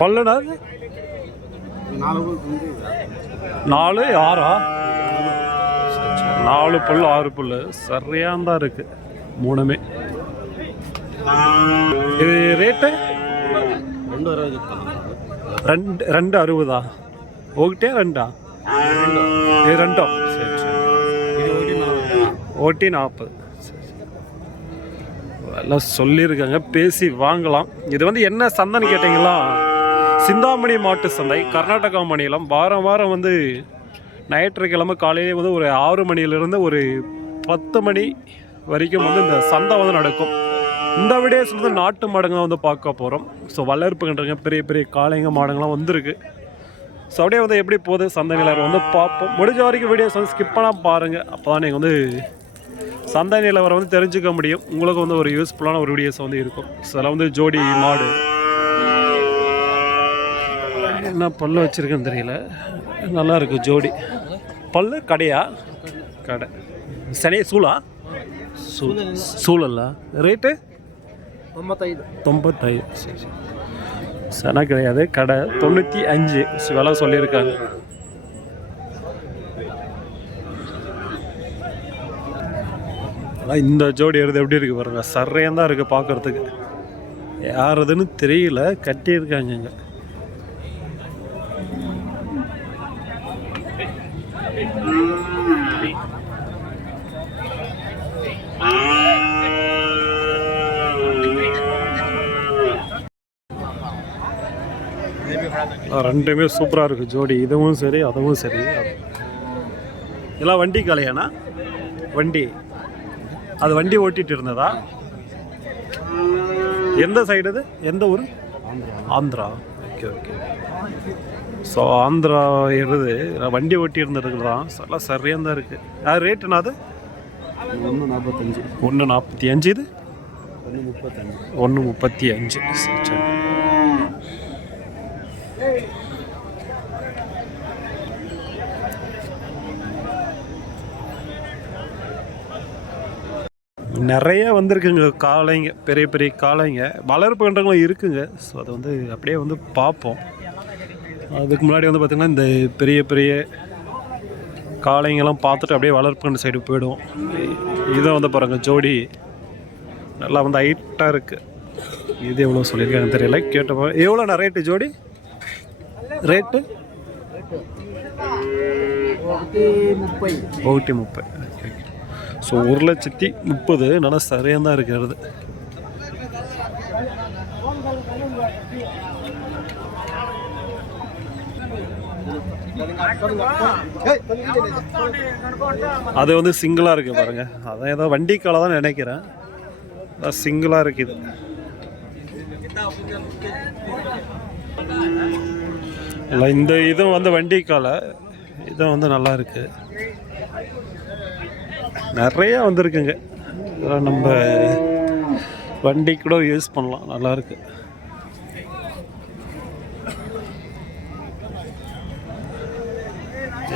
பல்லுடா 4 6 4 பல்லு 6 பல்லு சரியாக தான் இருக்கு மூணுமே. இது ரேட்டு 260. ఒకటే రెండా? ఇది రెండో. சரி சரி. ஓட்டி 40. எல்லாம் சொல்லியிருக்காங்க, பேசி வாங்கலாம். இது வந்து என்ன சந்தைன்னு கேட்டிங்களா, சிந்தாமணி மாட்டு சந்தை, கர்நாடகா மாநிலம். வாரம் வாரம் வந்து ஞாயிற்றுக்கிழமை காலையிலே வந்து ஒரு 6 மணியிலிருந்து ஒரு 10 மணி வரைக்கும் வந்து இந்த சந்தை வந்து நடக்கும். இந்த வீடியோஸ் வந்து நாட்டு மாடுங்க வந்து பார்க்க போகிறோம். ஸோ வளர்ப்புகின்றங்க பெரிய பெரிய காளைங்க மாடுங்கள்லாம் வந்துருக்கு. ஸோ அப்படியே வந்து எப்படி போகுது சந்தை நிலவரம் வந்து பார்ப்போம். முடிஞ்ச வரைக்கும் வீடியோஸ் வந்து ஸ்கிப் பண்ணால் பாருங்கள். அப்போ தான் நீங்கள் வந்து சந்தை நிலவரம் வந்து தெரிஞ்சுக்க முடியும். உங்களுக்கு வந்து ஒரு யூஸ்ஃபுல்லான ஒரு வீடியோஸ் வந்து இருக்கும். ஸோ அதில் வந்து ஜோடி மாடு என்ன பல்லு வச்சுருக்குன்னு தெரியல, நல்லா இருக்குது ஜோடி பல்லு. கடையா? கடை சனி சூளா? சூழல்ல. ரேட்டு 95. சரி சரி. சனா கிடையாது, கடை 95 விலை சொல்லியிருக்காங்க. இந்த ஜோடி எடுத்து எப்படி இருக்குது பாருங்க, சரியாக தான் இருக்குது பார்க்குறதுக்கு. யாருதுன்னு தெரியல, கட்டியிருக்காங்க இங்கே. ரெண்டுமே சூப்பராக இருக்குது ஜோடி, இதுவும் சரி அதுவும் சரி. இதெல்லாம் வண்டி காலையாண்ணா? வண்டி அது வண்டி ஓட்டிகிட்டு இருந்ததா? எந்த சைடு அது? எந்த ஊர்? Andhra. Okay okay. So Andhra இருது வண்டி ஓட்டி இருந்ததுக்கு தான் எல்லாம் சரியாக தான் இருக்குது. அது ரேட்டுண்ணா? அது 145. 145. இது 135. சரி. நிறைய வந்திருக்குங்க காளைங்க, பெரிய பெரிய காளைங்க. வளர்ப்பு கன்றங்களும் இருக்குங்க. ஸோ அதை வந்து அப்படியே வந்து பார்ப்போம். அதுக்கு முன்னாடி வந்து பார்த்திங்கன்னா இந்த பெரிய பெரிய காளைங்கெல்லாம் பார்த்துட்டு அப்படியே வளர்ப்பு கன்று சைடு போயிடுவோம். இதை வந்து பாருங்கள் ஜோடி நல்லா வந்து ஹைட்டாக இருக்குது. இது எவ்வளோ சொல்லியிருக்காங்க தெரியல, கேட்டப்போ. எவ்வளோண்ணா ரேட்டு ஜோடி? ரேட்டு 130. ஸோ 1,30,000. நல்லா சரியாக தான் இருக்கிறது. அது வந்து சிங்கிளாக இருக்குது பாருங்கள். அதான் ஏதோ வண்டி காலை தான் நினைக்கிறேன். சிங்கிளாக இருக்குது. இல்லை இந்த இதுவும் வந்து வண்டி காலை, இதுவும் வந்து நல்லா இருக்குது. நிறையா வந்துருக்குங்க. இதெல்லாம் நம்ம வண்டி கூட யூஸ் பண்ணலாம், நல்லாயிருக்கு.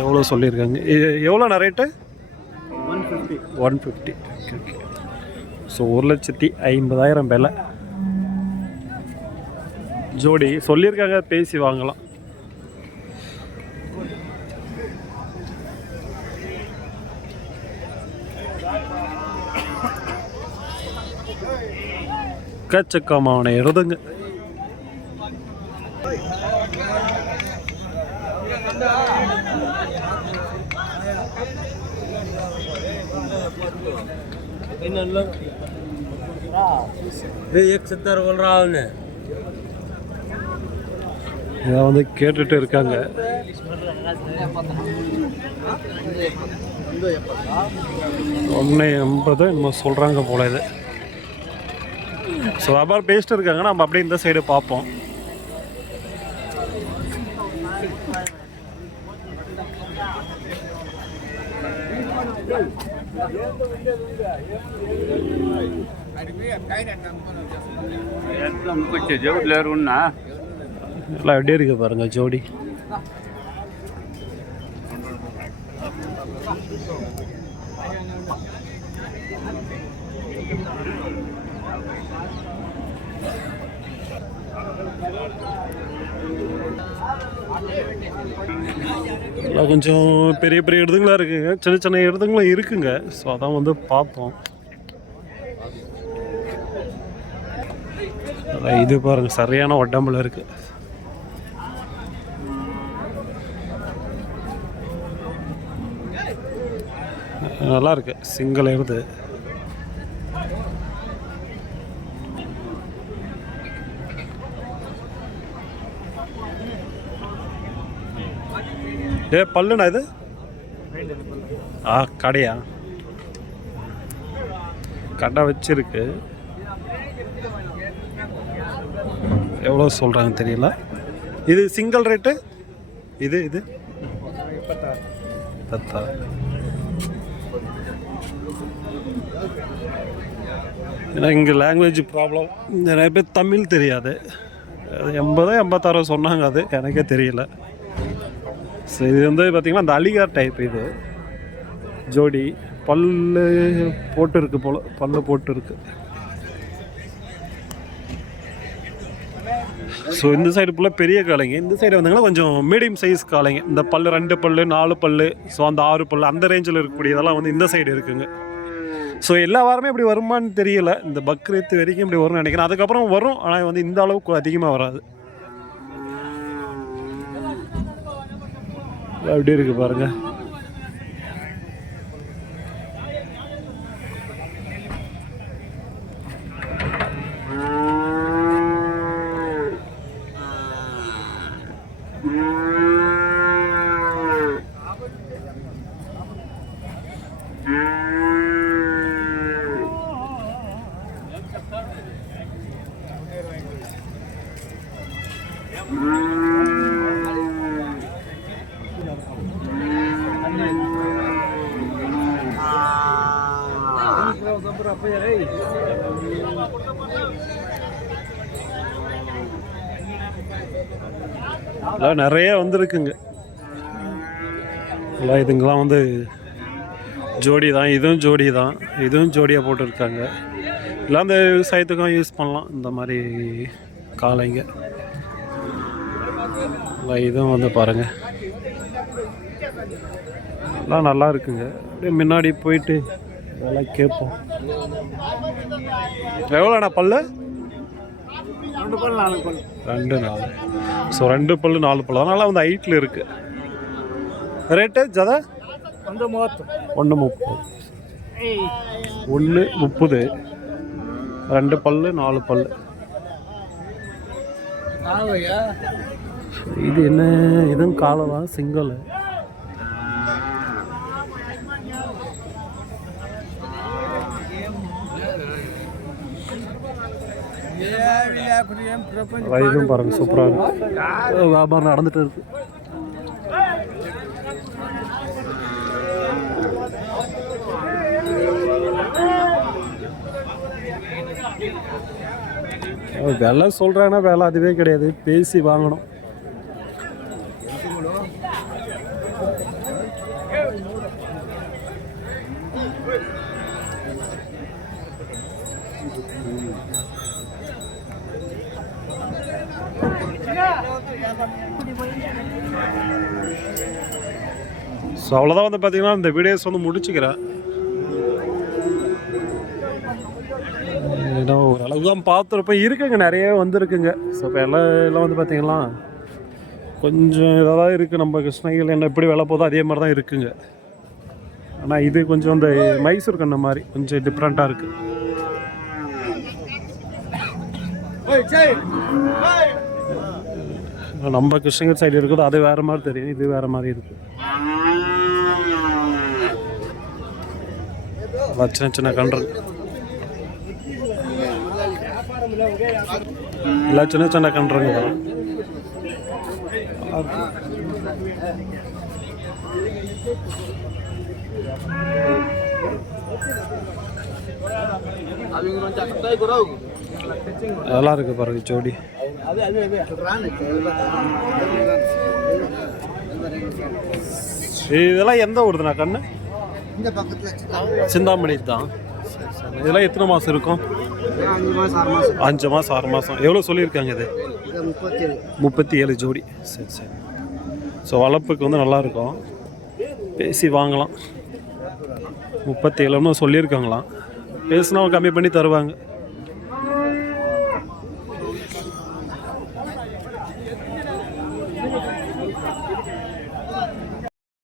எவ்வளோ சொல்லியிருக்காங்க? எவ்வளோண்ணா ரேட்டு? 150. Okay okay. ஸோ 1,50,000 விலை ஜோடி சொல்லியிருக்காங்க, பேசி வாங்கலாம். எக்கச்சக்கமான எருதுங்க. இதை வந்து கேட்டுட்டு இருக்காங்க. 1,80 நம்ம சொல்கிறாங்க போல. இது ஸோ வியாபாரம் பேசிட்டு இருக்காங்க. நம்ம அப்படியே இந்த சைடு பார்ப்போம். எல்லாம் எப்படி இருக்கு பாருங்க ஜோடி. கொஞ்சம் பெரிய பெரிய இடத்துங்களா இருக்குங்க, சின்ன சின்ன இடத்துங்களும் இருக்குங்க. ஸோ அதான் வந்து பார்த்தோம். இது பாருங்க, சரியான உடம்புல இருக்கு. நல்லா இருக்கு, சிங்கிள் இருந்து. பல்லுண்ணா இது? கடையா? கடை வச்சிருக்கு. எவ்வளோ சொல்கிறாங்க தெரியல. இது சிங்கிள் ரேட்டு? இது 10. ஏன்னா இங்கே லாங்குவேஜ் ப்ராப்ளம், நிறைய பேர் தமிழ் தெரியாது. அது 80-86 சொன்னாங்க, அது எனக்கே தெரியல. ஸோ இது வந்து பார்த்திங்கன்னா அந்த அலிகார் டைப். இது ஜோடி பல்லு போட்டு இருக்கு போல், பல்லு போட்டு இருக்கு. ஸோ இந்த சைடு ஃபுல்லாக பெரிய காளைங்க, இந்த சைடு வந்தாங்கன்னா கொஞ்சம் மீடியம் சைஸ் காளைங்க. இந்த பல்லு 2 பல்லு 4 பல்லு, ஸோ அந்த 6 பல்லு அந்த ரேஞ்சில் இருக்கக்கூடியதெல்லாம் வந்து இந்த சைடு இருக்குங்க. ஸோ எல்லா வாரமே இப்படி வருமானு தெரியல, இந்த பக்ரீத் வரைக்கும் இப்படி வரும்னு நினைக்கிறேன். அதுக்கப்புறம் வரும், ஆனால் வந்து இந்த அளவுக்கு அதிகமாக வராது. அப்படி இருக்கு பாருங்க. நிறைய வந்துருக்குங்க. இதுங்கெல்லாம் வந்து ஜோடி தான், இதுவும் ஜோடி தான், இதுவும் ஜோடியாக போட்டுருக்காங்க. இல்லை அந்த விவசாயத்துக்கும் யூஸ் பண்ணலாம் இந்த மாதிரி காளைங்க. இதுவும் வந்து பாருங்கள், எல்லாம் நல்லா இருக்குங்க. அப்படியே முன்னாடி போயிட்டு இதெல்லாம் கேட்போம். எவ்வளோண்ணா பல்லு? 2 பல்லு 4 பல்லு. 2 4. ஸோ 2 பல்லு 4 பல்லு, அதனால் வந்து ஹைட்டில் இருக்குது. ரேட்டு ஜதா 130. 130. 2 பல்லு 4 பல்லு. இது என்ன? இதுவும் காலை தான், சிங்கிள். இதுவும் பாருங்க, சூப்பராக இருக்கு. வியாபாரம் நடந்துட்டு இருக்கு. விலை சொல்றாங்கன்னா விலை அதுவே கிடையாது, பேசி வாங்கணும். ஸோ அவ்வளோதான் வந்து பார்த்தீங்கன்னா இந்த வீடியோஸ் வந்து முடிச்சுக்கிறேன். ஏன்னா ஓரளவு தான் பார்த்துருப்போம், இருக்குங்க, நிறைய வந்துருக்குங்க. ஸோ இப்போ எல்லாம் வந்து பார்த்தீங்கன்னா கொஞ்சம் இதாக தான் இருக்குது. நம்ம கிருஷ்ணகிரியில் என்ன எப்படி விலை போதோ அதே மாதிரி தான் இருக்குங்க. ஆனால் இது கொஞ்சம் இந்த மைசூர் கண்ணு மாதிரி கொஞ்சம் டிஃப்ரெண்ட்டாக இருக்குது. நம்ம கிருஷ்ணகிரி சைடு இருக்குது, அது வேறு மாதிரி தெரியும், இது வேறு மாதிரி இருக்குது. சின்ன சின்ன கன்று, எல்லாம் சின்ன சின்ன கன்றுங்க தான். நல்லா இருக்கு பாருங்க ஜோடி. இதெல்லாம் எந்த ஊருதுண்ணா கண்ணு? சிந்தாமணி தான். இதெல்லாம் எத்தனை மாதம் இருக்கும்? 5 மாதம் 6 மாதம். எவ்வளோ சொல்லியிருக்காங்க? இது 37 ஜோடி. சரி சரி. ஸோ வளர்ப்புக்கு வந்து நல்லாயிருக்கும். பேசி வாங்கலாம். 37 சொல்லியிருக்காங்களாம். பேசுனா கம்மி பண்ணி தருவாங்க.